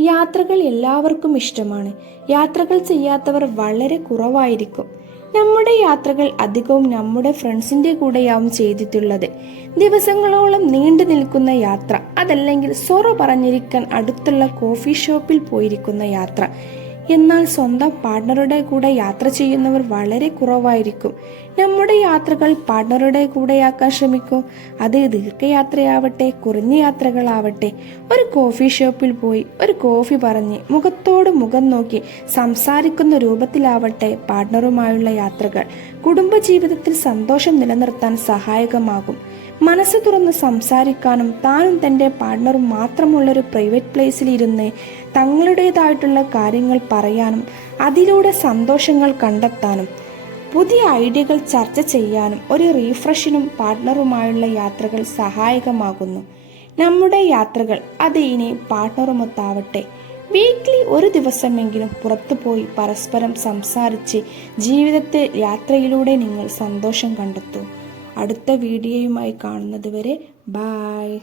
യാത്രകൾ എല്ലാവർക്കും ഇഷ്ടമാണ്. യാത്രകൾ ചെയ്യാത്തവർ വളരെ കുറവായിരിക്കും. നമ്മുടെ യാത്രകൾ അധികവും നമ്മുടെ ഫ്രണ്ട്സിന്റെ കൂടെയാവും ചെയ്തിട്ടുള്ളത്. ദിവസങ്ങളോളം നീണ്ടു നിൽക്കുന്ന യാത്ര അതല്ലെങ്കിൽ സൊറ പറഞ്ഞിരിക്കാൻ അടുത്തുള്ള കോഫി ഷോപ്പിൽ പോയിരിക്കുന്ന യാത്ര. എന്നാൽ സ്വന്തം പാർട്ണറുടെ കൂടെ യാത്ര ചെയ്യുന്നവർ വളരെ കുറവായിരിക്കും. നമ്മുടെ യാത്രകൾ പാർട്ണറുടെ കൂടെയാക്കാൻ ശ്രമിക്കൂ. അത് ദീർഘയാത്രയാവട്ടെ കുറഞ്ഞ യാത്രകളാവട്ടെ. ഒരു കോഫി ഷോപ്പിൽ പോയി ഒരു കോഫി പറഞ്ഞ് മുഖത്തോട് മുഖം നോക്കി സംസാരിക്കുന്ന രൂപത്തിലാവട്ടെ പാർട്ണറുമായുള്ള യാത്രകൾ. കുടുംബജീവിതത്തിൽ സന്തോഷം നിലനിർത്താൻ സഹായകമാകും. മനസ്സ് തുറന്ന് സംസാരിക്കാനും താനും തന്റെ പാർട്ണറും മാത്രമുള്ളൊരു പ്രൈവറ്റ് പ്ലേസിലിരുന്ന് തങ്ങളുടേതായിട്ടുള്ള കാര്യങ്ങൾ പറയാനും അതിലൂടെ സന്തോഷങ്ങൾ കണ്ടെത്താനും പുതിയ ഐഡിയകൾ ചർച്ച ചെയ്യാനും ഒരു റീഫ്രഷിനും പാർട്ണറുമായുള്ള യാത്രകൾ സഹായകമാകുന്നു. നമ്മുടെ യാത്രകൾ അത് ഇനി പാർട്ണറുമൊത്താവട്ടെ വീക്ക്ലി ഒരു ദിവസമെങ്കിലും പുറത്തു പോയി പരസ്പരം സംസാരിച്ച് ജീവിതത്തെ യാത്രയിലൂടെ നിങ്ങൾ സന്തോഷം കണ്ടെത്തൂ. അടുത്ത വീഡിയോയുമായി കാണുന്നത് വരെ ബായ്